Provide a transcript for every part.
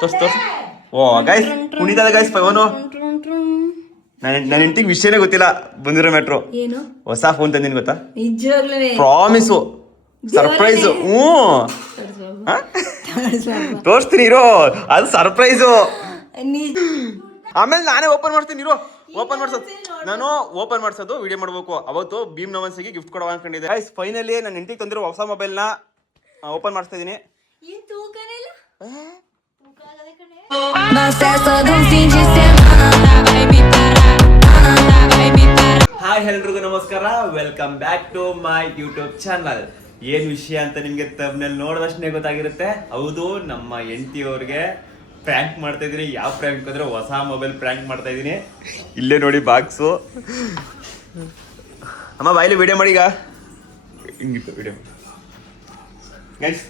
ತೋರ್ಸ್ ಓ guys ಕುಣಿತದ guys phone ನನ್ನ ಹೆಂಡತಿಗೆ ವಿಷಯನೇ ಗೊತ್ತಿಲ್ಲ ಬಂದಿರೋ ಮ್ಯಾಟ್ರು. ಏನು ಹೊಸ ಫೋನ್ ತಂದಿನಿ ಗೊತ್ತಾ? ನಿಜವಾಗ್ಲೂ ಪ್ರಾಮಿಸು ಸರ್ಪ್ರೈಸು. ತೋರಿಸ್ತೀನಿ ಇರೋ, ಅದು ಸರ್ಪ್ರೈಸು. ಆಮೇಲೆ ನಾನೇ ಓಪನ್ ಮಾಡ್ತೀನಿ ಇರೋ. ನಾನು ಓಪನ್ ಮಾಡ್ಸೋದು ವಿಡಿಯೋ ಮಾಡ್ಬೇಕು. ಅವತ್ತು ಭೀಮ್ ನವನ್ಸಿಗೆ ಗಿಫ್ಟ್ ಕೊಡುವ ಅನ್ಕೊಂಡಿದ್ದೆ. ಗೈಸ್ ಫೈನಲಿ ನನ್ನ ಹೆಂಡತಿಗೆ ತಂದಿರೋ ಹೊಸ ಮೊಬೈಲ್ನ ಓಪನ್ ಮಾಡ್ತಾ ಇದೀನಿ. ಹಾಯ್ ಎಲ್ರಿಗೂ ನಮಸ್ಕಾರ, welcome back to my YouTube channel. ಏನ್ ವಿಷಯ ಅಂತ ನಿಮ್ಗೆ ತಮ್ನಲ್ಲಿ ನೋಡಿದಷ್ಟೇ ಗೊತ್ತಾಗಿರುತ್ತೆ. ಹೌದು, ನಮ್ಮ ಹೆಂಡತಿಯವ್ರಿಗೆ ಪ್ರ್ಯಾಂಕ್ ಮಾಡ್ತಾ ಇದೀನಿ. ಯಾವ ಪ್ರ್ಯಾಂಕ್ ಅಂದ್ರೆ ಹೊಸ ಮೊಬೈಲ್ ಪ್ರ್ಯಾಂಕ್ ಮಾಡ್ತಾ ಇದೀನಿ. ಇಲ್ಲೇ ನೋಡಿ ಬಾಕ್ಸು. ಅಮ್ಮ ಬಾಯಿಲಿ ವಿಡಿಯೋ ಮಾಡಿ. ಈಗ ಹಿಂಗಿತ್ತು ವಿಡಿಯೋ ಗೈಸ್.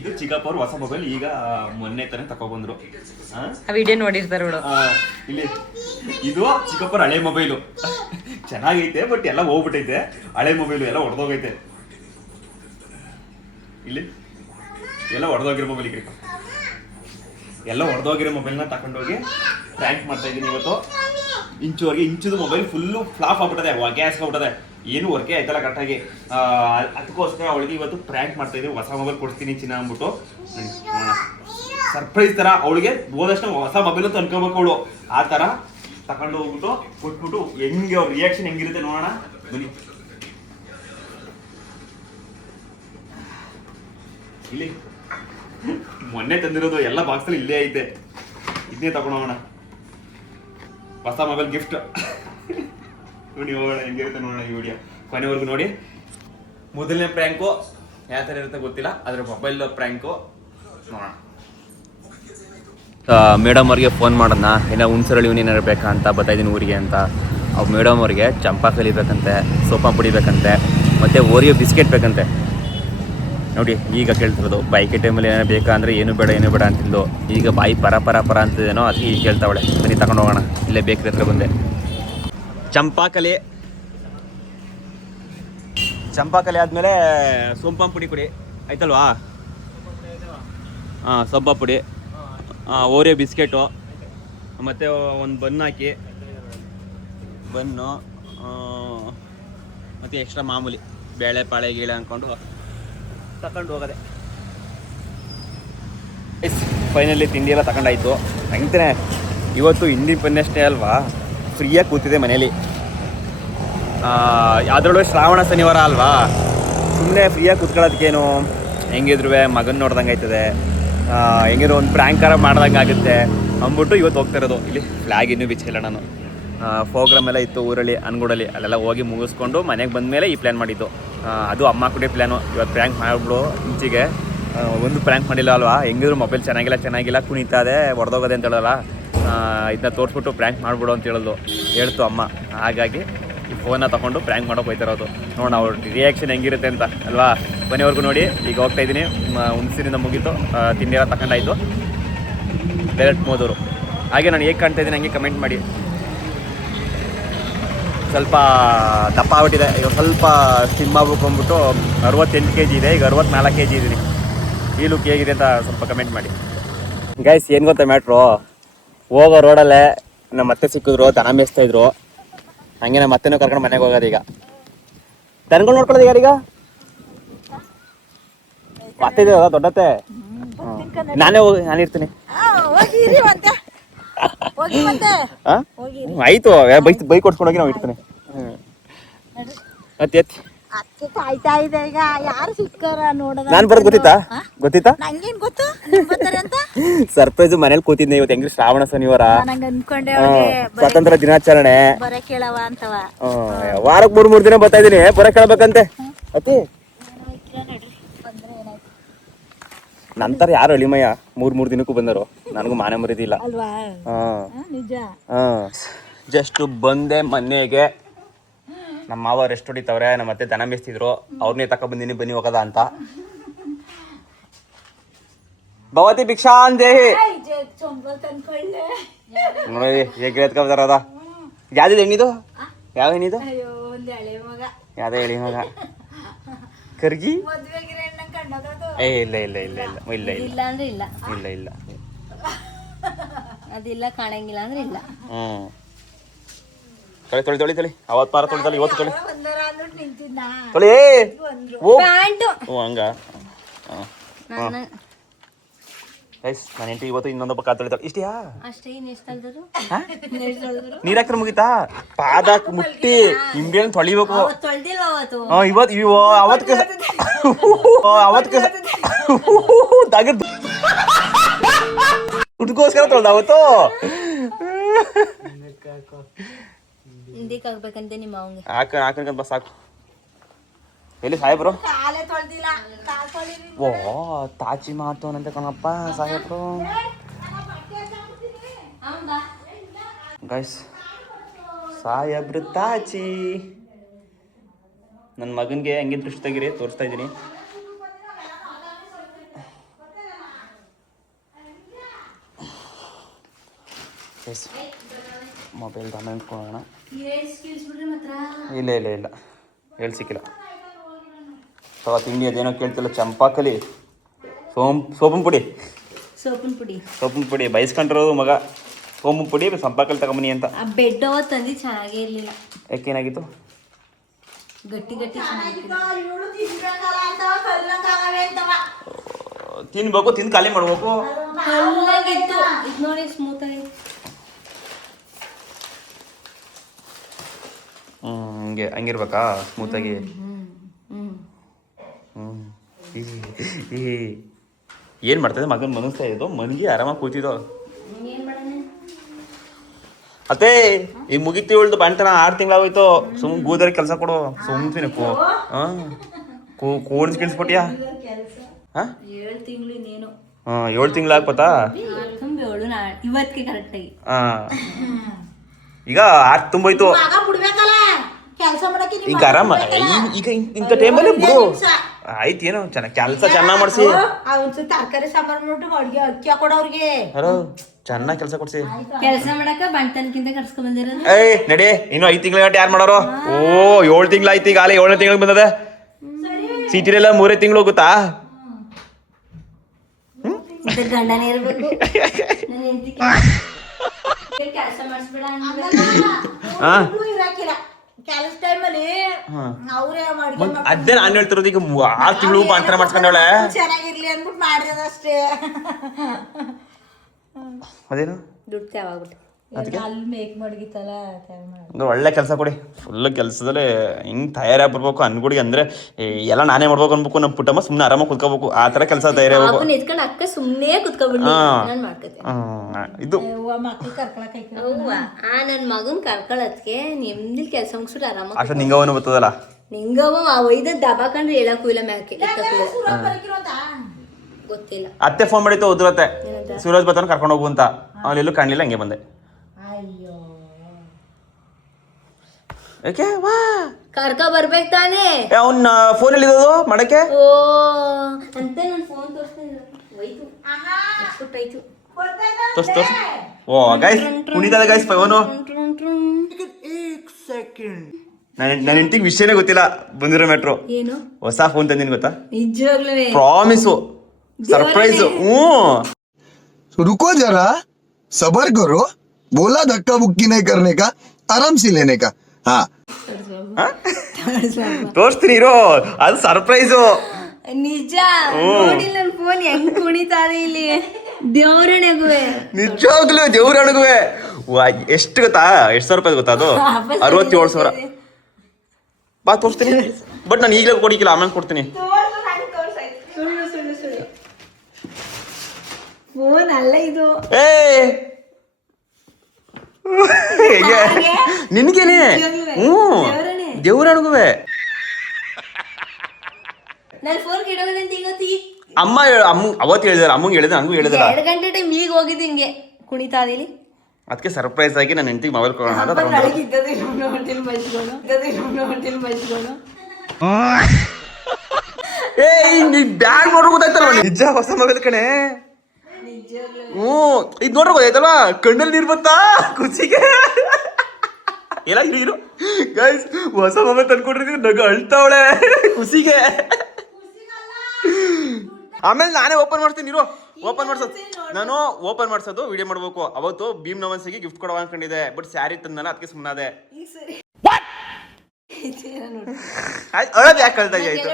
ಇದು ಚಿಕ್ಕಪ್ಪವ್ರು ಹೊಸ ಮೊಬೈಲ್ ಈಗ ಮೊನ್ನೆ ತಾನೇ ತಕೊಬಂದ್ರು. ವಿಡಿಯೋ ನೋಡಿರ್ತಾರೆ ಇಲ್ಲಿ ಇದು ಚಿಕ್ಕಪ್ಪರ ಹಳೆ ಮೊಬೈಲು. ಚೆನ್ನಾಗೈತೆ, ಬಟ್ ಎಲ್ಲ ಹೋಗ್ಬಿಟ್ಟೈತೆ. ಹಳೆ ಮೊಬೈಲು ಎಲ್ಲ ಹೊಡೆದೋಗೈತೆ. ಇಲ್ಲಿ ಎಲ್ಲ ಹೊಡೆದೋಗಿರೋ ಮೊಬೈಲ್ ಈಗ ಎಲ್ಲ ಹೊಡೆದೋಗಿರೋ ಮೊಬೈಲ್ನ ತಗೊಂಡೋಗಿ ಪ್ರ್ಯಾಂಕ್ ಮಾಡ್ತಾ ಇದ್ದೀನಿ ಇವತ್ತು. ಇಂಚುದು ಮೊಬೈಲ್ ಫುಲ್ಲು ಫ್ಲಾಪ್ ಆಗ್ಬಿಟ್ಟದೆ, ಹೊಗೆ ಹಾಸ್ಕೊಬಿಟ್ಟದೆ, ಏನು ವರ್ಕೆ ಆಯ್ತಲ್ಲ ಕರೆಕ್ಟಾಗಿ. ಅದಕ್ಕೋಸ್ಕರ ಅವಳಿಗೆ ಇವತ್ತು ಪ್ರ್ಯಾಂಕ್ ಮಾಡ್ತಾ ಇದ್ದೀವಿ. ಹೊಸ ಮೊಬೈಲ್ ಕೊಡ್ತೀನಿ ಚಿನ್ನ ಅಂದ್ಬಿಟ್ಟು ಸರ್ಪ್ರೈಸ್ ಥರ. ಅವಳಿಗೆ ಹೋದಷ್ಟು ಹೊಸ ಮೊಬೈಲ್ ಅಂತ ಅನ್ಕೋಬೇಕು ಅವಳು. ಆ ಥರ ತಗೊಂಡು ಹೋಗ್ಬಿಟ್ಟು ಕೊಟ್ಬಿಟ್ಟು ಹೆಂಗೆ ಅವ್ರ ರಿಯಾಕ್ಷನ್ ಹೆಂಗಿರುತ್ತೆ ನೋಡೋಣ ಬನ್ನಿ. ಇಲ್ಲಿ ಮೊನ್ನೆ ತಂದಿರೋದು ಎಲ್ಲ ಬಾಕ್ಸಲ್ಲಿ ಇಲ್ಲೇ ಐತೆ. ಇದನ್ನೇ ತಗೊಂಡೋಗೋಣ, ಹೊಸ ಮೊಬೈಲ್ ಗಿಫ್ಟ್. ನೋಡಿ ಹೋಗೋಣ ಹೆಂಗಿರುತ್ತೆ ನೋಡೋಣ ಈ ವಿಡಿಯೋ ಕೊನೆವರೆಗೂ ನೋಡಿ. ಮೊದಲನೇ ಪ್ರ್ಯಾಂಕು ಯಾವ ಥರ ಇರುತ್ತೆ ಗೊತ್ತಿಲ್ಲ, ಅದ್ರ ಮೊಬೈಲ್ ಪ್ರ್ಯಾಂಕು ನೋಡೋಣ. ಮೇಡಮ್ ಅವ್ರಿಗೆ ಫೋನ್ ಮಾಡೋಣ, ಏನೋ ಹುಣ್ಸರಳ್ಳಿ ಏನಾರು ಬೇಕಾ ಅಂತ ಬರ್ತಾಯಿದ್ದೀನಿ ಊರಿಗೆ ಅಂತ. ಅವ್ರು ಮೇಡಮ್ ಅವ್ರಿಗೆ ಚಂಪಾ ಕಲಿಬೇಕಂತೆ, ಸೋಪಾ ಪುಡಿಬೇಕಂತೆ, ಮತ್ತು ಓರಿಯೋ ಬಿಸ್ಕೆಟ್ ಬೇಕಂತೆ. ನೋಡಿ ಈಗ ಕೇಳ್ತಿರೋದು. ಬಾಯಿಕೆ ಟೈಮಲ್ಲಿ ಏನೋ ಬೇಕಾ ಅಂದರೆ ಏನು ಬೇಡ ಅಂತಿದ್ದು. ಈಗ ಬಾಯಿ ಪರ ಅಂತಿದ್ದೇನೋ, ಅದಕ್ಕೆ ಈಗ ಕೇಳ್ತಾವಳೆ. ಬನ್ನಿ ತಗೊಂಡು ಹೋಗೋಣ. ಇಲ್ಲೇ ಬೇಕ್ರಿ ಹತ್ರ ಬಂದೆ. ಚಂಪಾಕಲಿ ಆದಮೇಲೆ ಸೋಂಪಾ ಪುಡಿ ಕೊಡಿ ಆಯ್ತಲ್ವಾ? ಹಾಂ, ಸೋಂಪಾ ಪುಡಿ, ಓರಿಯೋ ಬಿಸ್ಕೆಟು, ಮತ್ತು ಒಂದು ಬನ್ನು ಹಾಕಿ, ಬನ್ನು ಮತ್ತು ಎಕ್ಸ್ಟ್ರಾ ಮಾಮೂಲಿ ಬೇಳೆ ಪಾಳೆ ಗೀಳೆ ಅಂದ್ಕೊಂಡು ತಗೊಂಡು ಹೋಗೋದೆ. ಫೈನಲಿ ತಿಂಡಿ ಎಲ್ಲ ತಗೊಂಡಾಯ್ತು. ಹಂಗ್ತಾನೆ ಇವತ್ತು ಇಂಡಿಪೆಂಡೆನ್ಸ್ ಡೇ ಅಲ್ವಾ, ಫ್ರೀಯಾಗಿ ಕೂತಿದೆ ಮನೇಲಿ. ಅದರೊಳಗೆ ಶ್ರಾವಣ ಶನಿವಾರ ಅಲ್ವಾ, ಸುಮ್ಮನೆ ಫ್ರೀಯಾಗಿ ಕೂತ್ಕೊಳ್ಳೋದಕ್ಕೇನು, ಹೆಂಗಿದ್ರು ಮಗನ ನೋಡ್ದಂಗೆ ಆಯ್ತದೆ, ಹೆಂಗಿದ್ರು ಒಂದು ಪ್ರ್ಯಾಂಕಾರ ಮಾಡ್ದಂಗೆ ಆಗುತ್ತೆ ಅಂದ್ಬಿಟ್ಟು ಇವತ್ತು ಹೋಗ್ತಾ ಇರೋದು. ಇಲ್ಲಿ ಫ್ಲ್ಯಾಗ್ ಇನ್ನೂ ಬಿಚ್ಚಿಲ್ಲ ನಾನು. ಪ್ರೋಗ್ರಾಮ್ ಎಲ್ಲ ಇತ್ತು ಊರಲ್ಲಿ, ಅನ್ಗೂಡಲ್ಲಿ. ಅಲ್ಲೆಲ್ಲ ಹೋಗಿ ಮುಗಿಸ್ಕೊಂಡು ಮನೆಗೆ ಬಂದಮೇಲೆ ಈ ಪ್ಲ್ಯಾನ್ ಮಾಡಿದ್ದು. ಅದು ಅಮ್ಮ ಕೂಡ ಪ್ಲ್ಯಾನು. ಇವತ್ತು ಪ್ರ್ಯಾಂಕ್ ಮಾಡಿಬಿಡು, ಮುಂಚೆಗೆ ಒಂದು ಪ್ರ್ಯಾಂಕ್ ಮಾಡಿಲ್ಲ ಅಲ್ವಾ, ಹೆಂಗಿದ್ರು ಮೊಬೈಲ್ ಚೆನ್ನಾಗಿಲ್ಲ ಕುಣಿತಾದೆ, ಹೊಡೆದೋಗೋದೆ ಅಂತ ಹೇಳೋಲ್ಲ. ಇದನ್ನ ತೋರಿಸ್ಬಿಟ್ಟು ಪ್ರ್ಯಾಂಕ್ ಮಾಡಿಬಿಡು ಅಂತ ಹೇಳ್ತು ಅಮ್ಮ. ಹಾಗಾಗಿ ಈ ಫೋನ್ನ ತೊಗೊಂಡು ಪ್ರ್ಯಾಂಕ್ ಮಾಡೋಕೆ ಹೋಗ್ತಿರೋದು. ನೋಡೋಣ ಅವ್ರ ರಿಯಾಕ್ಷನ್ ಹೆಂಗಿರುತ್ತೆ ಅಂತ ಅಲ್ವಾ. ಕೊನೆವರೆಗೂ ನೋಡಿ. ಈಗ ಹೋಗ್ತಾಯಿದ್ದೀನಿ, ಹುಣಸಿನಿಂದ ಮುಗೀತು, ತಿಂಡಿ ಎಲ್ಲ ತಗೊಂಡಾಯಿತು, ಡೈರೆಕ್ಟ್ ಮೋದೂರು. ಹಾಗೆ ನಾನು ಹೇಗೆ ಕಾಣ್ತಾಯಿದ್ದೀನಿ ಹಂಗೆ ಕಮೆಂಟ್ ಮಾಡಿ. ಸ್ವಲ್ಪ ದಪ್ಪ ಆಗ್ಬಿಟ್ಟಿದೆ, ಈಗ ಸ್ವಲ್ಪ ಸ್ಲಿಮ್ ಆಗ್ಬೇಕು ಅಂದ್ಬಿಟ್ಟು 68 kg ಇದೆ, ಈಗ 64 kg ಇದ್ದೀನಿ. ಈ ಲುಕ್ ಹೇಗಿದೆ ಅಂತ ಸ್ವಲ್ಪ ಕಮೆಂಟ್ ಮಾಡಿ. ಗೈಸ್ ಏನು ಗೊತ್ತಾ ಮ್ಯಾಟ್ರು, ಹೋಗೋ ರೋಡಲ್ಲೇ ನಮ್ಮ ಮತ್ತೆ ಸಿಕ್ಕಿದ್ರು, ದನ ಮೇಯಿಸ್ತಾ ಇದ್ರು. ಹಂಗೆ ನಮ್ಮ ಮತ್ತೆನೂ ಕರ್ಕೊಂಡು ಮನೆಗೆ ಹೋಗೋದು. ಈಗ ದನಗಳು ನೋಡ್ಕೊಳ್ಳೋದು ಯಾರೀಗ ಮತ್ತೆ ಇದೆ ದೊಡ್ಡತ್ತೆ. ನಾನು ಇರ್ತೀನಿ. ಆಯ್ತು, ಬೈಕ್ ಕೊಡ್ಸ್ಕೊಂಡೋಗಿ ನಾವು ಇರ್ತೀನಿ. ನಾನು ಬರೋದು ಗೊತ್ತಿತ್ತಾ? ಸರ್ಪ್ರೈಸ್ ಮನೇಲಿ ಕೂತಿದ್ದೆ. ಇವತ್ತು ಹೆಂಗ್ರಿ ಶ್ರಾವಣ ಶನಿವಾರ, ಸ್ವಾತಂತ್ರ್ಯ ದಿನಾಚರಣೆ. ವಾರಕ್ಕೆ 3 ದಿನ ಬರ್ತಾ ಇದೀನಿ, ಬರಕ್ ಕೇಳ್ಬೇಕಂತೆ. ಅತಿ ನಂತರ ಯಾರು ಅಳಿಮಯ್ಯ 3 ದಿನಕ್ಕೂ ಬಂದರು. ನನಗೂ ಮಾನ ಮರಿದಿಲ್ಲ. ಜಸ್ಟ್ ಬಂದೆ ಮನೆಗೆ. ನಮ್ಮ ಮಾವ ರೆಸ್ಟ್ ಹೊಡಿತವ್ರೆ, ನಮ್ಮ ಮತ್ತೆ ದನ ಮೇಯಿಸ್ತಿದ್ರು, ಅವ್ರನ್ನೇ ತಗೊಬಂದಿನಿ ಬನ್ನಿ ಹೋಗೋದ ಅಂತ. ಭವತಿ ಭಿಕ್ಷಾಂದೇಹಿ ನೋಡಿ ಹೇಗೆ ಎತ್ಕೊಬಾರದ. ಯಾವ್ದು ಹೆಣ್ಣಿದು? ಯಾವ ಹೆಣ್ಣಿದು? ಯಾವ್ದು ಹೇಳಿ ಮಗ ಕರ್ಗಿ ಏ ಇಲ್ಲ ಇಲ್ಲ ಇಲ್ಲ ಇಲ್ಲ ಇಲ್ಲ ಇಲ್ಲ ಇಲ್ಲ ಅಂದ್ರೆ ಇಲ್ಲ, ಇಲ್ಲ ಇಲ್ಲ ಅದಿಲ್ಲ ಕಾಣಂಗಿಲ್ಲ ಅಂದ್ರೆ ಇಲ್ಲ. ತೊಳಿ ತೊಳಿ ತೊಳಿ ತೊಳಿ ಅವತ್ತು ಪಾರ ತೊಳಿ ತೊಳಿ ಇವತ್ತು ತೊಳಿ ತೊಳಿ ಓ ಪ್ಯಾಂಟು ಓ ಹಂಗ ನನ್ನ ಗೈಸ್ ನಾನು ಹೆಂಡತಿ ಇವತ್ತು ಇನ್ನೊಂದೊಬ್ಬ ಕಾಲು ತೊಳಿತಾಳೆ ಇಷ್ಟೆಯಾ ಅಷ್ಟೇ. ಇನ್ನು ಎಷ್ಟು ಅಲ್ದರು ನೀರ್ ಹಾಕ್ರೆ ಮುಗಿತಾ ಪಾದ ಮುಟ್ಟಿ ನಿಂಬೆಹಣ್ಣು ತೊಳಿಬೇಕು. ತೊಳ್ದಿಲ್ವ ಅವತ್ತು? ಇವತ್ತು ಇವು ಅವತ್ತು ಅವತ್ತು ತಗದ್ ದುಡ್ಗೋಸ್ಕರ ತೊಳ್ದ ಅವತ್ತು. ಹಿಂದಕ್ಕೆ ಆಗ್ಬೇಕಂತೆ ನಿಮ್ಮ ಅವಂಗೆ. ಹಾಕಂತ ಬಸ್ ಸಾಕು. ಎಲ್ಲಿ ಸಾಹೇಬ್ರು? ಓ ತಾಚಿ ಮಾಡ್ತವನಂತೆ ಕಣಪ್ಪ ಸಾಹೇಬ್ರು. ಗೈಸ್ ಸಾಹೇಬ್ರು ತಾಚಿ ನನ್ನ ಮಗನಿಗೆ ಹೆಂಗೆ ದೃಷ್ಟಿ ತೆಗಿರಿ ತೋರಿಸ್ತಾ ಇದ್ದೀನಿ. ಎಸ್ ಮೊಬೈಲ್ ಆಮೇಲೆ ಇಟ್ಕೊಳ್ಳೋಣ. ಇಲ್ಲ ಇಲ್ಲ ಇಲ್ಲ ಹೇಳಿ ಸಿಕ್ಕಿಲ್ಲ. ಅಥವಾ ತಿಂಡಿ ಅದೇನೋ ಕೇಳ್ತಿಲ್ಲ ಚಂಪಾಕಲಿ ಸೋಪಿನ ಪುಡಿ ಸೋಪಿನ ಪುಡಿ ಬಯಸ್ಕೊಂಡಿರೋದು ಮಗ. ಸೋಪಿನ ಪುಡಿ ಚಂಪಾಕಲಿ ತಗೊಂಬನಿ ಅಂತ. ಆ ಬೆಡ್ ಅವತ್ತು ತಂದಿ ಚೆನ್ನಾಗೇ ಇರ್ಲಿಲ್ಲ. ಯಾಕೇನಾಗಿತ್ತು? ಗಟ್ಟಿ ಗಟ್ಟಿ ತಿನ್ಬೇಕು, ತಿಂದು ಖಾಲಿ ಮಾಡ್ಬೇಕು. ಚೆನ್ನಾಗಿತ್ತು. ಇದು ನೋಡಿ ಸ್ಮೂತ್ ಆಗಿ. ಹಿಂಗೆ ಹಂಗಿರ್ಬೇಕಾ ಸ್ಮೂತಾಗಿ? ಏನು ಮಾಡ್ತದೆ ಮಗನ ಮನಸ್ತಾ ಇದ್ದು ಮನ್ಗೆ ಆರಾಮಾಗಿ ಕೂತಿದ್ದೋ. ಅತ್ತೇ ಈಗ ಮುಗಿತಿ ಉಳ್ದು ಬಂಟನ 6 ತಿಂಗಳಾಗೋಯ್ತು. ಸುಮ್ ಗೂದರಿ ಕೆಲಸ ಕೊಡು ಸುಮ್ತೀನಿ ಕೋಡ್ಸ್ ಕಿಳಿಸ್ಬಿಟ್ಯಾ? 7 ತಿಂಗಳು ಇನ್ನೇನು. 7 ತಿಂಗಳು ಆಗ್ಬೋತಾ? ಇವತ್ತಿಗೆ ಕರೆಕ್ಟಾಗಿ ಈಗ 8 ತುಂಬೋಯ್ತು. ಈಗ ಆರಾಮ ಈಗ ಇಂಥ ಟೈಮಲ್ಲಿ ಬಿಡು ಆಯ್ತು. ಏನು ಚೆನ್ನಾಗಿ ಕೆಲಸ ಚೆನ್ನಾಗಿ ಮಾಡಿಸಿ ತರಕಾರಿ ಸಾಂಬಾರು ಅಡ್ಗೆ ಅಕ್ಕಿ ಹಾಕೊಡವ್ರಿಗೆ ಚೆನ್ನಾಗಿ ಕೆಲಸ ಕೊಡ್ಸಿ. ಕೆಲಸ ಮಾಡಕ ಬಂಟನ್ಕಿಂತ ಕರ್ಸ್ಕೊಂಡ್ ಬಂದಿರೋದು. ಏಯ್ ನಡಿ ಇನ್ನು 5 ತಿಂಗಳ ಗಂಟೆ ಯಾರು ಮಾಡೋರು? ಓ 7 ತಿಂಗಳಾಯ್ತು. ಈಗ ಆಲೆ 7ನೇ ತಿಂಗಳಿಗೆ ಬಂದದೆ. ಸಿಟಿಲೆಲ್ಲ 3 ತಿಂಗಳು ಹೋಗುತ್ತಾ? ಗಂಡನೇ ಇರ್ಬೇಕು. ಕೆಲಸ ಮಾಡಿಸ್ಬೇಡ ಇರಾಕಿಲ್ಲ ಕೆಲಸ ಟೈಮಲ್ಲಿ ಅವರೇ ಮಾಡಿ ಅದೇ ನಾನು ಹೇಳ್ತಿರೋದು. ಈಗ 6 ತಿಂಗಳು ಬಾಂತರ ಮಾಡ್ಸ್ಕೊಂಡವಳೆ ಚೆನ್ನಾಗಿರ್ಲಿ ಅಂದ್ಬಿಟ್ಟು ಮಾಡಿರೋದಷ್ಟೇ. ಅದೇನು ದುಡ್ಡು ಯಾವಾಗ್ಬಿಟ್ಟು ಅಲ್ಲಿ ಮೇಕ್ ಮಡಗಿತ್ತಲ್ಲ ಒಂದು ಒಳ್ಳೆ ಕೆಲಸ ಕೊಡಿ. ಫುಲ್ ಕೆಲಸದಲ್ಲಿ ಹಿಂಗೆ ತಯಾರಾಗಿ ಬರ್ಬೇಕು ಅನ್ಗುಡಿ. ಅಂದ್ರೆ ಎಲ್ಲ ನಾನೇ ಮಾಡ್ಬೇಕು ಅನ್ಬೇಕು. ನಮ್ಮ ಪುಟ್ಟಮ್ಮ ಸುಮ್ಮನೆ ಆರಾಮಾಗಿ ಕುತ್ಕೋಬೇಕು. ಆ ಥರ ಕೆಲಸ ತಯಾರಾಗಬೇಕು. ಎತ್ಕೊಂಡು ಅಕ್ಕ ಸುಮ್ಮನೆ ಕುತ್ಕೊಬಿಡ್ಲಿ ನಾನು ಮಾಡ್ಕೊತೀನಿ. ಇದು ಮಕ್ಳು ಕರ್ಕೊಳಕ್ ನನ್ನ ಮಗನ್ ಕರ್ಕೊಳತ್ಗೆ ನಿಮ್ದಿ ಕೆಲಸ ಮುಗಿಸ್ಬಿಟ್ಟು ಆರಾಮಾಗಿ ಅಷ್ಟು ನಿಂಗವನು ಬರ್ತದಲ್ಲ. ನಿಂಗವ ಒಯ್ದ ದಬಾಕಂಡ್ರೆ ಹೇಳಕ್ಕೂ ಇಲ್ಲ ಮ್ಯಾಕೆ ಗೊತ್ತಿಲ್ಲ. ಅತ್ತೆ ಫೋನ್ ಮಾಡಿತ್ತು ಉದ್ರತ್ತೆ ಸೂರಜ್ ಬತ್ತಾನ ಕರ್ಕೊಂಡು ಹೋಗು ಅಂತ. ಅವನೆಲ್ಲೂ ಕಾಣಲಿಲ್ಲ, ಹಂಗೆ ಬಂದೆ. ಅಯ್ಯೋ ಯಾಕೆ ವಾ ಕರ್ಕ ಬರ್ಬೇಕು ತಾನೇ. ಅವ್ನ ಫೋನಲ್ಲಿ ಇರೋದು ಮಾಡಕ್ಕೆ. ಓ ಅಂತ ನಾನು ಫೋನ್ ತೋರಿಸ್ತೀನಿ. ಹೋಯ್ತು ಎಷ್ಟಾಯ್ತು ತೋರ್ಸ್ ತೋರ್ಸ್. ಓ ಗೈಸ್ ಕುಣಿತದ ಗೈಸ್ ಫೋನು. ನನ್ನ ಹೆಂಡತಿಗೆ ವಿಷಯನೇ ಗೊತ್ತಿಲ್ಲ ಬಂದಿರೋ ಮೆಟ್ರೋ. ಏನು ಹೊಸ ಫೋನ್ ತಂದಿನಿ ಗೊತ್ತಾ? ನಿಜವಾಗ್ಲೂ ಪ್ರಾಮಿಸು ಸರ್ಪ್ರೈಸು. रुको जरा सबर करो, बोला धक्का बुक्की नहीं करने का, आराम से लेने का. हाँ ತೋರಿಸ್ತೀನಿ ಇರೋ, ಅದು ಸರ್ಪ್ರೈಸು. ನಿಜ ನೋಡಿ ನನ್ನ ಫೋನ್ ಹೆಂಗ್ ಕುಣಿತಾರೆ ಇಲ್ಲಿ ದೇವರಣೆಗುವೆ. ನಿಜವಾಗ್ಲೂ ದೇವ್ರಣಿಗುವೆ. ಎಷ್ಟು ಗೊತ್ತಾ? ಎಷ್ಟು ಸಾವಿರ ರೂಪಾಯಿ ಗೊತ್ತಾ? ಅದು 67,000. ಬಾ ತೋರಿಸ್ತೀನಿ. ಬಟ್ ನಾನು ಈಗಲೇ ಕೊಡಿಕಿಲ್ಲ, ಆಮೇಲೆ ಕೊಡ್ತೀನಿ. ಫೋನ್ ಅಲ್ಲ ಇದು. ಏ ನಿನ್ಗೇನೆ? ದೇವ್ರಣಿಗುವೆ. ನನ್ನ ಫೋನ್ ಕಿಡೋದಂತ ಈಗ ಅಮ್ಮ ಅವತ್ತು ಹೇಳಿದಾರೆ, ಅಮ್ಮಂಗೆ ಹೇಳಿದ್ರೆ ನಂಗೂ ಹೇಳಿದಾರ. 2 ಗಂಟೆ ಟೈಮ್ ಈಗ ಹೋಗಿದ್ದು ಹಿಂಗೆ ಕುಣಿತಾ ಇದೀನಿ. ಅದಕ್ಕೆ ಸರ್ಪ್ರೈಸ್ ಆಗಿ ನನ್ನ ಹೆಂಡತಿಗೆ ಮೊಬೈಲ್ ಕೊಡೋಣ ಅಂತ ಬ್ಯಾಗ್ ನೋಡ್ರಿ ಗೊತ್ತಾಯ್ತಲ್ವ? ನಿಜ ಹೊಸ ಮೊಬೈಲ್ ಕಣೆ. ಇದ್ ನೋಡ್ರಿ ಗೊತ್ತಾಯ್ತಲ್ವಾ? ಕಣ್ಣಲ್ಲಿ ನೀರ್ ಬತ್ತಾ ಖುಷಿಗೆ. ಎಲ್ಲ ಇರು ಗೈಸ್, ಹೊಸ ಮೊಬೈಲ್ ತಂದ್ಕೊಡ್ರಿ. ನಗ ಅಳ್ತಾವಳೆ ಖುಷಿಗೆ. ಆಮೇಲೆ ನಾನೇ ಓಪನ್ ಮಾಡ್ತೀನಿ ಇರೋ. ಓಪನ್ ಮಾಡ್ಸೋದು ನಾನು ಓಪನ್ ಮಾಡ್ಸೋದು ವಿಡಿಯೋ ಮಾಡ್ಬೇಕು. ಅವತ್ತು ಭೀಮ್ ನವನ್ಸಿಗೆ ಗಿಫ್ಟ್ ಕೊಡುವ ಅನ್ಕೊಂಡಿದ್ದೆ, ಬಟ್ ಸ್ಯಾರಿ ತಂದಲ್ಲ, ಅದಕ್ಕೆ ಸುಮ್ಮನಾದೆ. ಅಳೋದು ಯಾಕೆ ಕಳ್ತಾ ಆಯ್ತು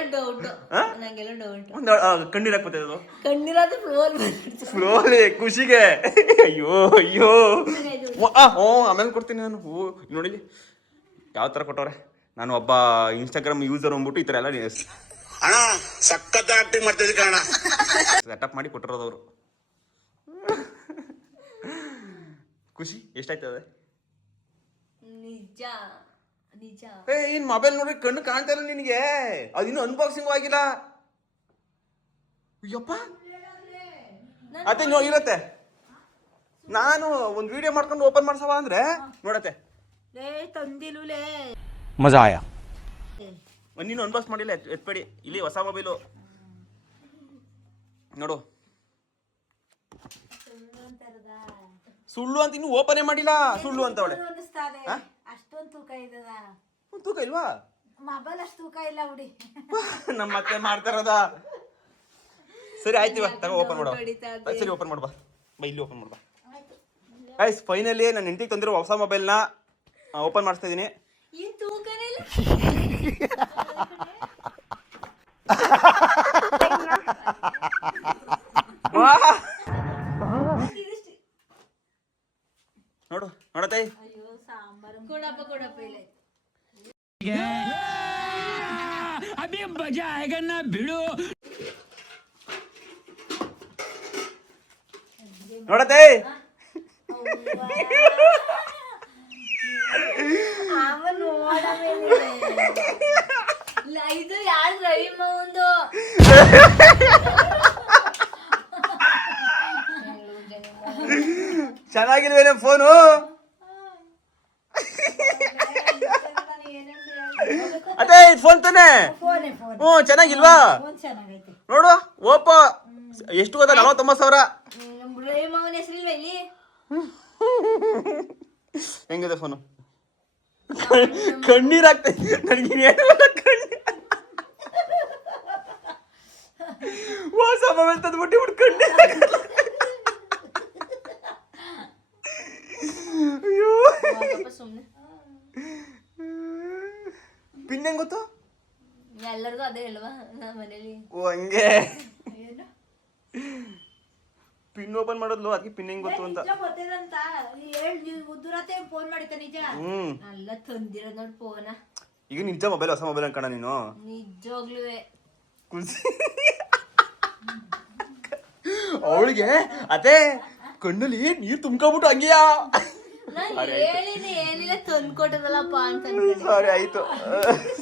ಕಣ್ಣೀರಾಕ್ ಬರ್ತದೆ ಕಣ್ಣಿರೋದು ಫ್ಲೋಲಿ ಖುಷಿಗೆ. ಅಯ್ಯೋ ಅಯ್ಯೋ ಆಮೇಲೆ ಕೊಡ್ತೀನಿ ನಾನು. ನೋಡಿ ಯಾವ ಥರ ಕೊಟ್ಟವ್ರೆ. ನಾನು ಒಬ್ಬ ಇನ್ಸ್ಟಾಗ್ರಾಮ್ ಯೂಸರ್ ಅಂದ್ಬಿಟ್ಟು ಈ ಥರ ಎಲ್ಲ ಸಖತ್ ಆಕ್ಟಿಂಗ್ ಮಾಡ್ತಿದ್ದೆ ಕಾರಣ ಸೆಟಪ್ ಮಾಡಿ ಕೊಟ್ಟಿರೋದವರು. ಖುಷಿ ಎಷ್ಟಾಯ್ತದೆ? ನಿಜ ನಿಜ. ಏನ್ ಮೊಬೈಲ್ ನೋಡಿ ಕಣ್ಣು ಕಾಣ್ತಾ ಇಲ್ಲ ನಿನಗೆ? ಅದಿನ್ನೂ ಅನ್ಬಾಕ್ಸಿಂಗ್ ಆಗಿಲ್ಲ. ಅಯ್ಯಪ್ಪ ಅದೇ ಇರತ್ತೆ. ನಾನು ಒಂದು ವಿಡಿಯೋ ಮಾಡ್ಕೊಂಡು ಓಪನ್ ಮಾಡ್ಸವ ಅಂದ್ರೆ ನೋಡತ್ತೆ ತಂದಿಲುಲೇ ಮಜಾ ಆಯಾ. ನೀನು ಅನ್ಬಾಕ್ಸ್ ಮಾಡಿಲ್ಲ, ಎತ್ಬೇಡಿ. ಇಲ್ಲಿ ಹೊಸ ಮೊಬೈಲು ನೋಡು. ಸುಳ್ಳು ಅಂತ ಇನ್ನು ಓಪನೇ ಮಾಡಿಲ್ಲ. ಸುಳ್ಳು ಅಂತ ಅವಳೆ. ಅಷ್ಟೊಂದು ತೂಕ ಇದ್ದದ? ತೂಕ ಇಲ್ವಾ? ಮೊಬೈಲ್ ಅಷ್ಟು ತೂಕ ಇಲ್ಲ ಬಿಡಿ. ನಮ್ಮ ಮತ್ತೆ ಮಾಡ್ತಾರದ. ಸರಿ ಆಯ್ತು, ಇವಾಗ ತಗೋ ಓಪನ್ ಮಾಡುವ. ಸರಿ ಓಪನ್ ಮಾಡ್ಬಾ, ಇಲ್ಲಿ ಓಪನ್ ಮಾಡ್ಬಾ. ಗೈಸ್ ಫೈನಲಿ ನಾನು ಹೆಂಡತಿಗೆ ತಂದಿರೋ ಹೊಸ ಮೊಬೈಲ್ನ ಓಪನ್ ಮಾಡಿಸ್ತಾ ಇದ್ದೀನಿ. ನೋಡು ನೋಡತ್ತೆ. ಕೊಡಪ್ಪ ಕೊಡಪ್ಪ ಇಲ್ಲ अभी मजा आएगा ना भिड़ो. ನೋಡತ್ತೆ. ಇದು ಯಾರು ರವಿಮ್ಮ ಒಂದು ಚೆನ್ನಾಗಿಲ್ವೇನೆ ಫೋನು? ಅದೇ ಫೋನ್ ತಾನೆ? ಹ್ಞೂ ಚೆನ್ನಾಗಿಲ್ವಾ? ನೋಡು ಓಪೋ ಎಷ್ಟು ಗೊತ್ತಾ? 49,000. ರವಿಮ್ಮನ ಹೆಸರಿಲ್ವ ಇಲ್ಲಿ? ಹೆಂಗಿದೆ ಫೋನು? ಕಣ್ಣೀರಾಗ್ತದೆ ನನಗೆ. ಹೊಸ ಮೊಬೈಲ್ ತಂದ್ಬಿಟ್ಟು ಬಿಟ್ಟು ಕಣ್ಣೀರ್. ಅಯ್ಯೋ ಪಿನ್ ಹೆಂಗ್ ಗೊತ್ತು? ಎಲ್ಲರಿಗೂ ಅದೇ ಹೇಳುವ ನಮ್ಮ ಮನೇಲಿ. ಓ ಹಂಗೆ ಪಿನ್ ಓಪನ್ ಮಾಡೋದ್ಲು, ಅದಕ್ಕೆ ಪಿನ್ ಹೆಂಗ್ ಗೊತ್ತು ಅಂತ. ಗೊತ್ತಿದಂತ ಉದ್ದುರತೆ ಫೋನ್ ಮಾಡಿದ್ದ ನಿಜ. ಎಲ್ಲ ತಂದಿರೋದ್ ನೋಡಿ ಫೋನ. ಈಗ ನಿಜ ಮೊಬೈಲ್ ಹೊಸ ಮೊಬೈಲ್ ಅನ್ಕಣ ನೀನು? ನಿಜವಾಗ್ಲೂ ಖುಷಿ ಅವಳಿಗೆ. ಅದೇ ಕಣ್ಣಲ್ಲಿ ನೀರ್ ತುಂಬ್ಕೊಂಬಿಟ್ಟು ಹಂಗೆಯಾ. ಹೇಳಿನಿ ಏನಿಲ್ಲ ತಂದ್ಕೊಟ್ಟದಲ್ಲಪ್ಪ ಅಂತ. ಸಾರಿ ಆಯ್ತು,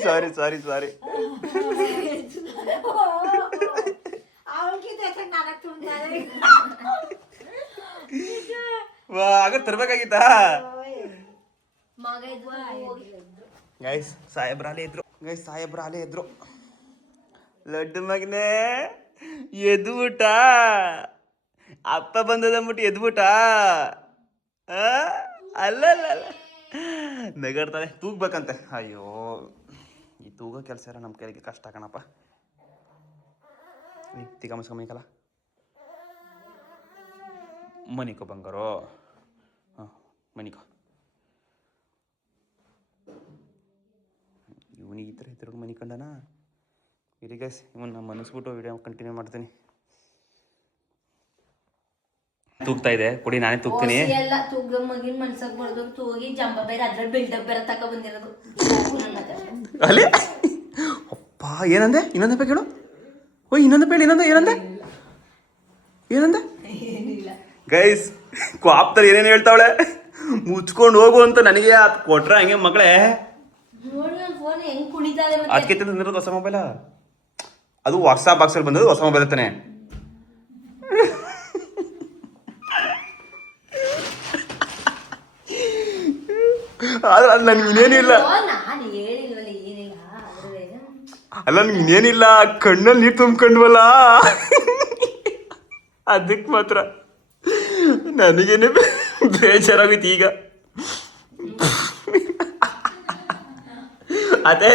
ಸಾರಿ ಸಾರಿ ಸಾರಿ. ಆಗ ತರ್ಬೇಕಾಗಿತ್ತಾ? ಗೈಸ್ ಸಾಹೇಬ್ರ ಅಲ್ಲೇ ಇದ್ರು. ಗೈಸ್ ಸಾಹೇಬ್ರ ಅಲ್ಲೇ ಇದ್ರು. ಲಡ್ಡು ಮಗನೇ ಎದ್ಬಿಟ್ಟ, ಅಪ್ಪ ಬಂದದಂದ್ಬಿಟ್ಟು ಎದ್ಬಿಟ್ಟ. ಅಲ್ಲ ನಗಾಡ್ತಾನೆ. ತೂಗ್ಬೇಕಂತೆ. ಅಯ್ಯೋ ಈ ತೂಗೋ ಕೆಲಸ ಎಲ್ಲ ನಮ್ಮ ಕೈಗೆ ಕಷ್ಟ ಕಣಪ್ಪ. ತಿಗಮಸ್ಕೊಂಬೇಕಲ್ಲ. ಮನಿಕೋ ಬಂಗಾರೋ. ಹಾಂ ಮನಿಕೋ. ಇವನಿಗೆ ಈ ಥರ ಇದ್ರಿಗೆ ಮನಿ ಕಂಡನಾ? ಇರಿ ಗೈಸ್, ಇವನ್ನ ಮನಸ್ಬಿಟ್ಟು ವಿಡಿಯೋ ಕಂಟಿನ್ಯೂ ಮಾಡ್ತೀನಿ. ತೂಗ್ತಾ ಇದೆ ಕೊಡಿ, ನಾನೇ ತೂಗ್ತೀನಿ. ಎಲ್ಲ ತೂಗ ಮಗಿನ ಮನ್ಸಾಗ ಬರ್ಬೇಕು. ತೂಗಿ ಜಂಬ ಬೇರೆ ಅದ್ರಲ್ಲಿ ಬಿಲ್ಡಪ್ ಬೇರೆ ತಕ ಬಂದಿರೋದು. ಅಲ್ಲಿ ಅಪ್ಪ ಏನಂದೆ? ಇನ್ನೊಂದು ಬೇಕ ಹೇಳು. ಓ ಇನ್ನೊಂದು ಬೇಡ. ಏನಂದೆ? ಗೈಸ್ ಕ್ವಾಪ್ತಾರೆ ಏನೇನು ಹೇಳ್ತಾವಳೆ. ಮುಚ್ಕೊಂಡು ಹೋಗು ಅಂತ ನನಗೆ ಅದು ಕೊಟ್ರೆ ಹಂಗೆ ಮಗಳೇ. ಫೋನ್ ಹೆಂಗ್ ಕುಣಿತಾಳೆ. ಅದಕ್ಕೆ ತಂದಿರೋದು ಹೊಸ ಮೊಬೈಲ. ಅದು ವಾಟ್ಸಾಪ್ ಬಾಕ್ಸಲ್ಲಿ ಬಂದದ್ದು ಹೊಸ ಮೊಬೈಲ್ ತಾನೆ. ಆದ್ರೆ ಅದು ನನಗೆ ಇನ್ನೇನಿಲ್ಲ. ಅಲ್ಲ ನಿಮ್ಗೆ ಇನ್ನೇನಿಲ್ಲ, ಕಣ್ಣಲ್ಲಿ ನೀರು ತುಂಬ್ಕೊಂಡ್ವಲ್ಲ ಅದಕ್ಕೆ ಮಾತ್ರ ನನಗೇನೆ ಬೇಜಾರಾಗೈತಿ ಈಗ. ಅದೇ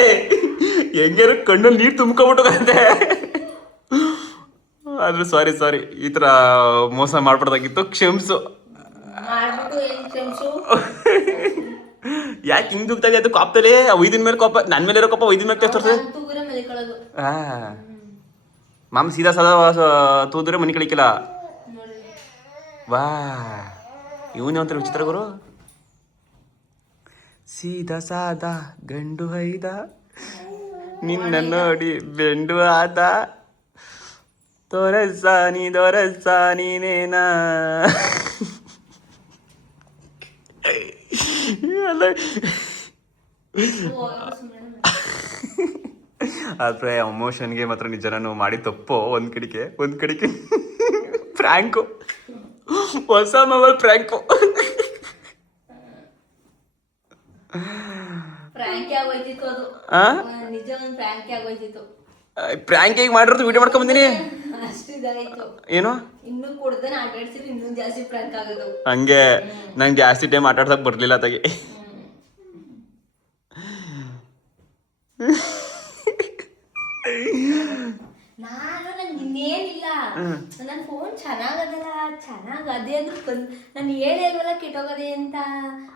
ಹೆಂಗಾರು ಕಣ್ಣಲ್ಲಿ ನೀರು ತುಂಬ್ಕೊಂಬಿಟ್ಟಂತೆ. ಆದ್ರೂ ಸಾರಿ ಈ ಥರ ಮೋಸ ಮಾಡ್ಬಾರ್ದಾಗಿತ್ತು, ಕ್ಷಮಿಸು. ಮಾಡ್ಬಿಟ್ಟು ಏನ್ ಕ್ಷಮಿಸು. ಯಾಕೆ ಹಿಂಗೆ ದುಗ್ತಾ ಇದೆ ಅದು ಕಾಪ್ತಲೇ? ಒಯ್ದಿನ ಮೇಲೆ ಕೋಪ, ನನ್ನ ಮೇಲೆ ಇರೋ ಕೋಪ ಒಯ್ದಿನ ಮೇಲೆ ತೋರಿಸ್ತದೆ. ತೂಗುರೆ ಮಲಿಕೊಳ್ಳೋದು. ಮಾಮ ಸೀದಾ ಸದಾ ತೂದ್ರೆ ಮನೆ ಕಳಿಕಿಲ್ಲ. ವಾ ಇವನೇ ಒಂಥರ ವಿಚಿತ್ರ ಗುರು. ಸೀದಾ ಸಾದಾ ಗಂಡು ಹೈದ, ನಿನ್ನ ನೋಡಿ ಬೆಂಡು ಆದ, ದೊರಸ ನೀನೇನಾ. ಅಲ್ಲ ಆದರೆ ಎಮೋಷನ್ಗೆ ಮಾತ್ರ ನಿಜ ನಾನು ಮಾಡಿ ತಪ್ಪು. ಒಂದು ಕಡೆಗೆ ಫ್ರ್ಯಾಂಕು, ಹೊಸ ಮೊಬೈಲ್ ಫ್ರ್ಯಾಂಕು. ಫ್ರ್ಯಾಂಕಿ ಆಗೋಯ್ತಿತ್ತು ಅದು. ನಿಜ ಒಂದು ಫ್ರ್ಯಾಂಕಿ ಆಗೋಯ್ತಿತ್ತು. ಪ್ರ್ಯಾಂಕ್ ಹೇಗೆ ಮಾಡಿರೋದು ವಿಡಿಯೋ ಮಾಡ್ಕೊಂಡ್ ಬಂದಿನಿ. ಅಷ್ಟು ಇದಾಗಿತ್ತು. ಏನು ಇನ್ನೂ ಕುಡ್ದನ ಆಟಾಡ್ಸಿದ್ರೆ ಇನ್ನೂ ಜಾಸ್ತಿ ಫ್ರ್ಯಾಂಕ್ ಆಗೋದು. ಹಂಗೆ ನಂಗೆ ಜಾಸ್ತಿ ಟೈಮ್ ಆಟಾಡ್ಸಕ್ ಬರ್ಲಿಲ್ಲ ತಗಿ. ನಂಗೆ ಇನ್ನೇನಿಲ್ಲ, ನನ್ನ ಫೋನ್ ಚೆನ್ನಾಗದಲ್ಲ, ಚೆನ್ನಾಗದೆ ಅಂದ್ರೆ ನಾನು ಹೇಳಿ ಅಲ್ವಲ್ಲ ಕೆಟ್ಟೋಗದೆ ಅಂತ.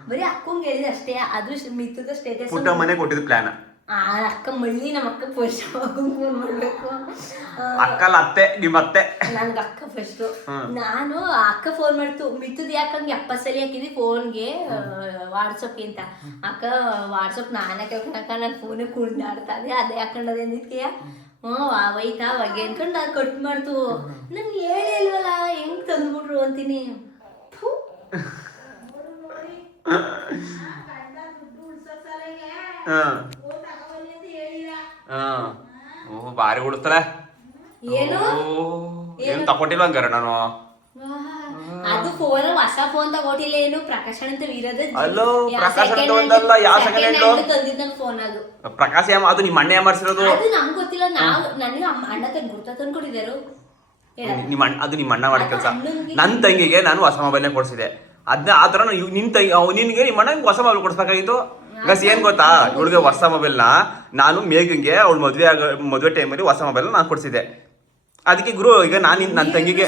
ಬರೀ ಅಕ್ಕಂಗೆ ಹೇಳಿದೆ ಅಷ್ಟೇ. ಅದು ಮಿತ್ತದ ಸ್ಟೇಟಸ್ ಪುಟ್ಟ ಮನೆ ಕೊಟ್ಟಿದ್ದು ಪ್ಲಾನ್. ಅಕ್ಕ ಮಳ್ಳಿ ನಮ್ಮ ಅಕ್ಕ ಫಸ್ಟ್ ಫೋನ್ ಮಾಡ್ಬೇಕು. ಅಕ್ಕಲ್ಲ ಅತ್ತೆ, ನಿಮ್ಮ ಅತ್ತೆ. ನನ್ಗೆ ಅಕ್ಕ ಫಸ್ಟ್. ನಾನು ಅಕ್ಕ ಫೋನ್ ಮಾಡ್ತು, ಮಿತ್ತದ ಯಾಕಂಗೆ 70 ಸಲ ಹಾಕಿದ್ವಿ ಫೋನ್ಗೆ ವಾಟ್ಸಪ್ ಅಂತ. ಅಕ್ಕ ವಾಟ್ಸಪ್ ನಾನೇ ಕೇಳ್ಕೊಂಡಕ್ಕ ನನ್ನ ಫೋನೇ ಕುಣಿದಾಡ್ತದೆ, ಅದೇ ಹಾಕೊಂಡದೆ ಅಂದಿದ್ಕೆ ಆವೈತಾ ಅವಾಗೆ ಅನ್ಕೊಂಡು ಅದು ಕಟ್ ಮಾಡ್ತು. ನನ್ಗೆ ಹೇಳಿ ಅಲ್ವಲ್ಲ ಹೆಂಗ್ ತಂದ್ಬಿಟ್ರು ಅಂತೀನಿ. ಬಾರಿ ಉಳಿಸ್ತಾರ. ಏನು ಏನು ತಕೊಟ್ಟಿಲ್ಲ ಹಂಗಾರ ನಾನು. ಅದು ಫೋನ್ ಹೊಸ ಫೋನ್ ತಗೋಟಿಲ್ಲ, ಏನು ಪ್ರಕಾಶ್ ಅಂತ ಇರೋದು. ಅಲ್ಲೋ ಪ್ರಕಾಶ್ ಅಂತ ಒಂದಲ್ಲ, ಯಾವ ಸೆಕೆಂಡ್ ತಂದಿದ್ದ ನನ್ನ ಫೋನ್ ಅದು. ಪ್ರಕಾಶ್ ಅದು ನಿಮ್ಮ ಅಣ್ಣ ಮಾಡಿಸಿರೋದು. ಅದು ನಮ್ಗೆ ಗೊತ್ತಿಲ್ಲ, ನಾವು ನನಗೆ ಅಣ್ಣ ಗುರ್ತ ತಂದ್ಕೊಟ್ಟಿದ್ದಾರು. ಅದು ನಿಮ್ಮ ಅಣ್ಣ ಮಾಡಿದ ಕೆಲಸ. ನನ್ನ ತಂಗಿಗೆ ನಾನು ಹೊಸ ಮೊಬೈಲ್ನೇ ಕೊಡ್ಸಿದೆ. ಅದನ್ನ ಆ ಥರ ನಿನ್ಗೆ ನಿಮ್ಮ ಅಣ್ಣ ಹೊಸ ಮೊಬೈಲ್ ಕೊಡಿಸ್ಬೇಕಾಗಿತ್ತು. ಗಸ್ ಏನ್ ಗೊತ್ತಾ, ಇವಳಿಗೆ ಹೊಸ ಮೊಬೈಲ್ನ ನಾನು ಮೇಘಂಗೆ ಅವಳು ಮದುವೆ ಟೈಮಲ್ಲಿ ಹೊಸ ಮೊಬೈಲ್ ನಾನು ಕೊಡ್ಸಿದ್ದೆ. ಅದಕ್ಕೆ ಗುರು ಈಗ ನಾನು ನನ್ನ ತಂಗಿಗೆ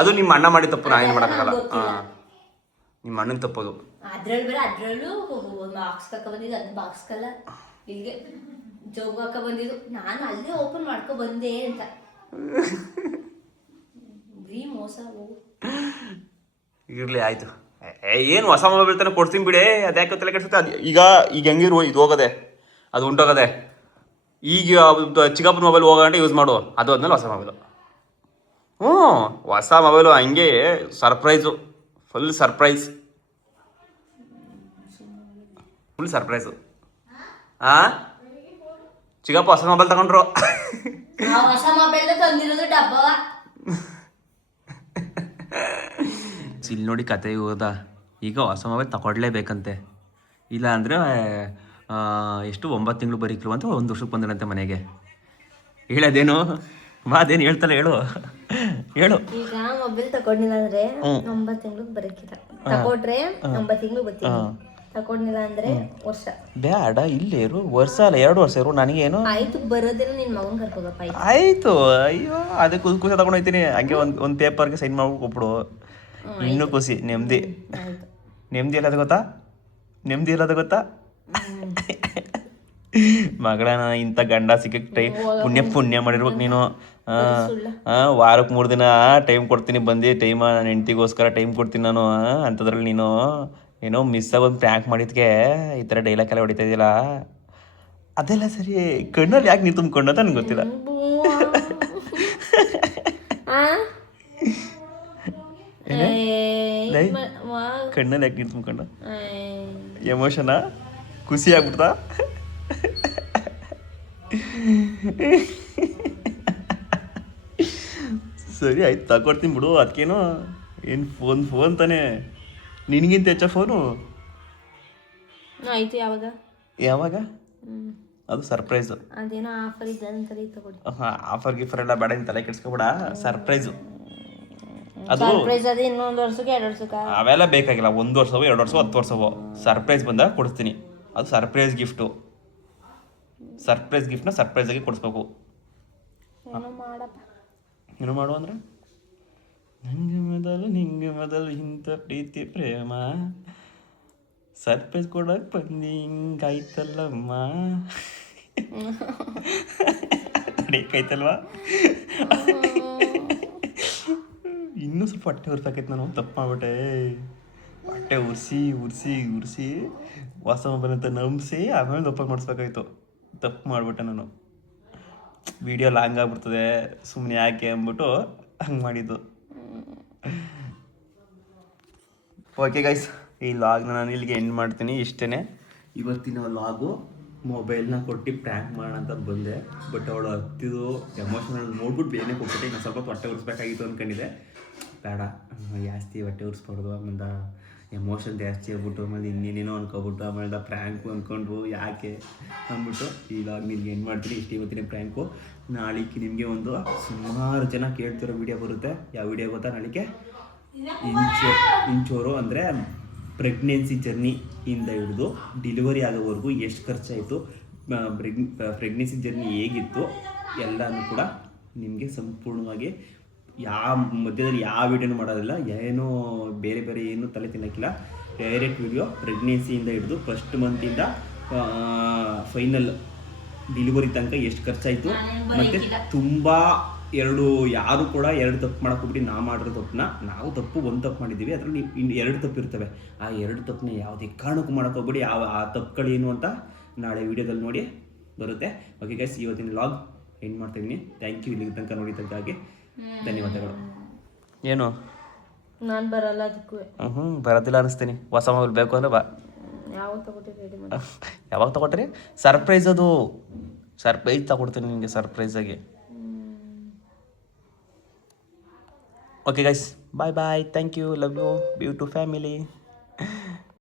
ಅದು ನಿಮ್ಮ ಅಣ್ಣ ಮಾಡಿ ತಪ್ಪು, ನಾ ಏನ್ ಮಾಡಕ್ಕಾಗಲ್ಲ. ನಿಮ್ಮ ಅಣ್ಣನ ತಪ್ಪದು. ಅದ್ರಲ್ಲೂ ಬಾಕ್ಸ್ ಹಾಕ ಬಂದಿದ್ದು, ಅದನ್ನ ಬಾಕ್ಸ್ ಕಲ್ಲ ಇಲ್ಲಿಗೆ ಜೋಬ್ ಹಾಕ ಬಂದಿದ್ದು. ನಾನು ಅಲ್ಲೇ ಓಪನ್ ಮಾಡ್ಕೊ ಬಂದೆ ಅಂತ. ಬರೀ ಮೋಸ. ಇರ್ಲಿ ಆಯ್ತು. ಏನು ಹೊಸ ಮೊಬೈಲ್ ತಾನೆ ಕೊಡ್ತೀನಿ ಬಿಡಿ, ಅದ್ಯಾಕೆ ತಲೆ ಕೆಡ್ಸುತ್ತೆ. ಅದು ಈಗ ಹೆಂಗಿರು ಇದು ಹೋಗದೆ, ಅದು ಉಂಟೋಗದೆ. ಈಗ ಚಿಕ್ಕಪ್ಪನ ಮೊಬೈಲ್ ಹೋಗಂటే ಯೂಸ್ ಮಾಡು, ಅದು ಆದ್ಮೇಲೆ ಹೊಸ ಮೊಬೈಲು. ಹೊಸ ಮೊಬೈಲು ಹಂಗೆ ಸರ್ಪ್ರೈಸು, ಫುಲ್ ಸರ್ಪ್ರೈಸು. ಚಿಕ್ಕಪ್ಪ ಹೊಸ ಮೊಬೈಲ್ ತಗೊಂಡ್ರು. ಹೊಸ ಮೊಬೈಲ್ ತಂದಿರೋದು ಡಬ್ಬ. ಇಲ್ಲಿ ನೋಡಿ ಕತೆ ಹೋದ. ಈಗ ಹೊಸ ಮೊಬೈಲ್ ತಗೊಡ್ಲೇಬೇಕಂತೆ, ಇಲ್ಲ ಅಂದರೆ ಎಷ್ಟು 9 ತಿಂಗಳು ಬರೀಕ್ರು ಅಂತ 1 ವರ್ಷಕ್ಕೆ ಬಂದನಂತೆ ಮನೆಗೆ. ಹೇಳೋದೇನು ಅದೇನು ಹೇಳ್ತಾನೆ, ಹೇಳು. ಈಗ ಮೊಬೈಲ್ ತಗೊಂಡಿಲ್ಲ ಅಂದ್ರೆ 9 ತಿಂಗ್ಳಿಗೆ ಬರಕಿಲ್ಲ, ತಗೊಂಡ್ರೆ 9 ತಿಂಗಳು ಬರ್ತೀನಿ, ತಗೊಂಡಿಲ್ಲ ಅಂದ್ರೆ ವರ್ಷ. ಬೇಡ ಇಲ್ಲೇರು, ವರ್ಷ ಅಲ್ಲ 2 ವರ್ಷ ಇರು. ನನಗೇನು ಆಯ್ತು, ಬರೋದಿಲ್ಲ ನಿನ್ ಮಗನ್ ಕರ್ಕೋಗಪ್ಪ. ಆಯ್ತು. ಅಯ್ಯೋ ಅದೇ ಖುಷಿ ತಗೊಂಡೋಗ್ತೀನಿ. ಹಂಗೆ ಒಂದು ಪೇಪರ್ಗೆ ಸೈನ್ ಮಾಡ್ಬಿಟ್ಟು ಕೊಟ್ಬಿಡು. ಇನ್ನೂ ಖುಷಿ, ನೆಮ್ಮದಿ ಇಲ್ಲದ ಗೊತ್ತಾ, ನೆಮ್ಮದಿ ಇಲ್ಲದ ಗೊತ್ತಾ. ಮಗಳನ್ನ ಇಂಥ ಗಂಡ ಸಿಕ್ಕಕ್ಕೆ ಪುಣ್ಯ ಮಾಡಿರ್ಬೇಕು ನೀನು. ವಾರಕ್ಕೆ 3 ದಿನ ಟೈಮ್ ಕೊಡ್ತೀನಿ ಬಂದು, ಟೈಮ ನನ್ನ ಹೆಂಡ್ತಿಗೋಸ್ಕರ ಟೈಮ್ ಕೊಡ್ತೀನಿ ನಾನು. ಅಂಥದ್ರಲ್ಲಿ ನೀನು ಏನೋ ಮಿಸ್ಸಾಗಿ ಒಂದು ಪ್ರ್ಯಾಂಕ್ ಮಾಡಿದ್ಕೆ ಈ ಥರ ಡೈಲಾಗ್ ಎಲ್ಲ ಹೊಡಿತಾ ಇದೆಯಲ್ಲ, ಅದೆಲ್ಲ ಸರಿ. ಕಣ್ಣಲ್ಲಿ ಯಾಕೆ ನೀರು ತುಂಬಿಕೊಂಡು ಅಂತ ನನಗೆ ಗೊತ್ತಿಲ್ಲ. ಕಣ್ಣಲ್ಲಿ ಯಾಕೆ ನೀರು ತುಂಬಿಕೊಂಡು, ಎಮೋಷನಾ, ಖುಷಿ ಆಗ್ಬಿಡ್ತಾ. ಸರಿ ಆಯ್ತು, ತಗೊಡ್ತೀನಿ ಬಿಡು. ಅದಕ್ಕೇನು ಏನು ಫೋನ್ ತಾನೇ, ನಿನಗಿಂತ ಹೆಚ್ಚ ಫೋನು. ಆಯ್ತು. ಯಾವಾಗ ಅದು ಸರ್ಪ್ರೈಸು. ಅದೇನೋ ಆಫರ್ ಇದೆ ಅಂತಲೇ ತಗೊಳ್ಳಿ. ಆಫರ್ ಗಿಫರ್ ಎಲ್ಲ ಬೇಡ, ತಲೆ ಕೆಡ್ಸ್ಕೊಬೇಡ. ಸರ್ಪ್ರೈಸು ಅದು. ಅದು ಇನ್ನೊಂದು ವರ್ಷಕ್ಕೆ 2 ವರ್ಷಕ್ಕೆ ಅವೆಲ್ಲ ಬೇಕಾಗಿಲ್ಲ. 1 ವರ್ಷವೋ 2 ವರ್ಷವೋ 10 ವರ್ಷವೋ ಸರ್ಪ್ರೈಸ್ ಬಂದಾಗ ಕೊಡಿಸ್ತೀನಿ. ಅದು ಸರ್ಪ್ರೈಸ್ ಗಿಫ್ಟು. ಸರ್ಪ್ರೈಸ್ ಗಿಫ್ಟ್ನ ಸರ್ಪ್ರೈಸಾಗಿ ಕೊಡಿಸ್ಬೇಕು. ಏನೋ ಮಾಡಪ್ಪ. ಏನು ಮಾಡುವ ಅಂದ್ರೆ ನಿಂಗೆ ಮೊದಲು ಇಂಥ ಪ್ರೀತಿ ಪ್ರೇಮ ಸರ್ಪ್ರೈಸ್ ಕೊಡಕ್ಕೆ ಬಂದು ಹಿಂಗಾಯ್ತಲ್ಲಮ್ಮ ಕೈತಲ್ವಾ ಇನ್ನೂ ಸ್ವಲ್ಪ ಹೊಟ್ಟೆ ಉರ್ಸಾಕೈತೆ ನಾನು ತಪ್ಪು ಮಾಡ್ಬಿಟ್ಟೆ ಹೊಟ್ಟೆ ಉರ್ಸಿ ಹೊಸ ಮೊಬೈಲ್ ಅಂತ ನಂಬಿಸಿ ಆಮೇಲೆ ಓಪನ್ ಮಾಡಿಸ್ಬೇಕಾಯ್ತು ತಪ್ಪು ಮಾಡಿಬಿಟ್ಟೆ ನಾನು ವಿಡಿಯೋ ಲಾಂಗ್ ಆಗ್ಬಿಡ್ತದೆ ಸುಮ್ಮನೆ ಯಾಕೆ ಅಂದ್ಬಿಟ್ಟು ಹಂಗೆ ಮಾಡಿದ್ದು. ಓಕೆ ಗೈಸ್, ಈ ಲಾಗ್ನ ನಾನು ಇಲ್ಲಿಗೆ ಎಂಡ್ ಮಾಡ್ತೀನಿ. ಇಷ್ಟೇ ಇವತ್ತಿನ ಲಾಗು. ಮೊಬೈಲ್ನ ಕೊಟ್ಟು ಪ್ರ್ಯಾಂಕ್ ಮಾಡೋಣ ಅಂತ ಬಂದೆ, ಬಟ್ ಅವಳು ಹತ್ತಿದ್ದು ಎಮೋಷನಲ್ ನೋಡ್ಬಿಟ್ಟು ಬೇನೆ ಕೊಟ್ಬಿಟ್ಟೆ. ಇನ್ನು ಸ್ವಲ್ಪ ಹೊಟ್ಟೆ ಉರಿಸ್ಬೇಕಾಗಿತ್ತು ಅಂದ್ಕೊಂಡಿದ್ದೆ, ಬೇಡ ಜಾಸ್ತಿ ಹೊಟ್ಟೆ ಉರಿಸ್ಬಾರ್ದು, ಆಮೇಲೆ ಎಮೋಷನ್ ಜಾಸ್ತಿ ಆಗ್ಬಿಟ್ಟು ಆಮೇಲೆ ಇನ್ನೇನೇನೋ ಅನ್ಕೊಬಿಟ್ಟು ಆಮೇಲೆ ಪ್ರ್ಯಾಂಕು ಅಂದ್ಕೊಂಡ್ರು ಯಾಕೆ ಅಂದ್ಬಿಟ್ಟು ಈ ಲಾಗ್ ನಿಮ್ಗೆ ಏನು ಮಾಡ್ತೀನಿ. ಇಷ್ಟು ಇವತ್ತಿನ ಪ್ರ್ಯಾಂಕು. ನಾಳೆಗೆ ನಿಮಗೆ ಒಂದು ಸುಮಾರು ಜನ ಕೇಳ್ತಿರೋ ವಿಡಿಯೋ ಬರುತ್ತೆ. ಯಾವ ವಿಡಿಯೋ ಗೊತ್ತಾ? ನಾಳೆಗೆ ಇಂಚೋರು ಅಂದರೆ ಪ್ರೆಗ್ನೆನ್ಸಿ ಜರ್ನಿಯಿಂದ ಹಿಡಿದು ಡೆಲಿವರಿ ಆಗೋವರೆಗೂ ಎಷ್ಟು ಖರ್ಚಾಯಿತು, ಪ್ರೆಗ್ನೆನ್ಸಿ ಜರ್ನಿ ಹೇಗಿತ್ತು ಎಲ್ಲನೂ ಕೂಡ ನಿಮಗೆ ಸಂಪೂರ್ಣವಾಗಿ ಮಧ್ಯದಲ್ಲಿ ಯಾವ ವಿಡಿಯೋನು ಮಾಡೋದಿಲ್ಲ, ಏನೂ ಬೇರೆ ಏನು ತಲೆ ತಿನ್ನೋಕ್ಕಿಲ್ಲ. ಡೈರೆಕ್ಟ್ ವಿಡಿಯೋ ಪ್ರೆಗ್ನೆನ್ಸಿಯಿಂದ ಹಿಡಿದು ಫಸ್ಟ್ ಮಂತಿಂದ ಫೈನಲ್ ಡೆಲಿವರಿ ತನಕ ಎಷ್ಟು ಖರ್ಚಾಯಿತು, ಮತ್ತು ತುಂಬ ಯಾರು ಕೂಡ ಎರಡು ತಪ್ಪು ಮಾಡೋಕೆ ಹೋಗ್ಬಿಟ್ಟು ನಾವು ಮಾಡಿರೋ ತಪ್ಪನ್ನ, ನಾವು ಒಂದು ತಪ್ಪು ಮಾಡಿದ್ದೀವಿ, ಅದರಲ್ಲಿ ಎರಡು ತಪ್ಪು ಇರ್ತವೆ. ಆ ಎರಡು ತಪ್ಪನ್ನ ಯಾವುದೇ ಕಾರಣಕ್ಕೂ ಮಾಡೋಕೆ ಹೋಗ್ಬಿಡಿ. ಆ ತಪ್ಪುಗಳೇನು ಅಂತ ನಾಳೆ ವೀಡಿಯೋದಲ್ಲಿ ನೋಡಿ ಬರುತ್ತೆ. ಓಕೆ ಗೈಸ್, ಇವತ್ತಿನ ಲಾಗ್ ಎಂಡ್ ಮಾಡ್ತಾಯಿದ್ದೀನಿ. ಥ್ಯಾಂಕ್ ಯು ಇಲ್ಲಿ ತನಕ ನೋಡಿದ್ದಕ್ಕಾಗಿ ಧನ್ಯವಾದಗಳು. ಏನು ನಾನು ಬರಲ್ಲ ಅದಕ್ಕೂ. ಬರೋದಿಲ್ಲ ಅನಿಸ್ತೀನಿ. ಹೊಸ ಮೊಬೈಲ್ ಬೇಕು ಅಂದರೆ ಬಾ. ಯಾವಾಗ ತಗೋತೀವಿ? ಯಾವಾಗ ತಗೊಟ್ರಿ? ಸರ್ಪ್ರೈಸ್, ಅದು ಸರ್ಪ್ರೈಸ್ ತಗೊಡ್ತೀನಿ ನಿಮಗೆ, ಸರ್ಪ್ರೈಸಾಗಿ. Okay guys, bye bye, thank you, love you, beautiful family.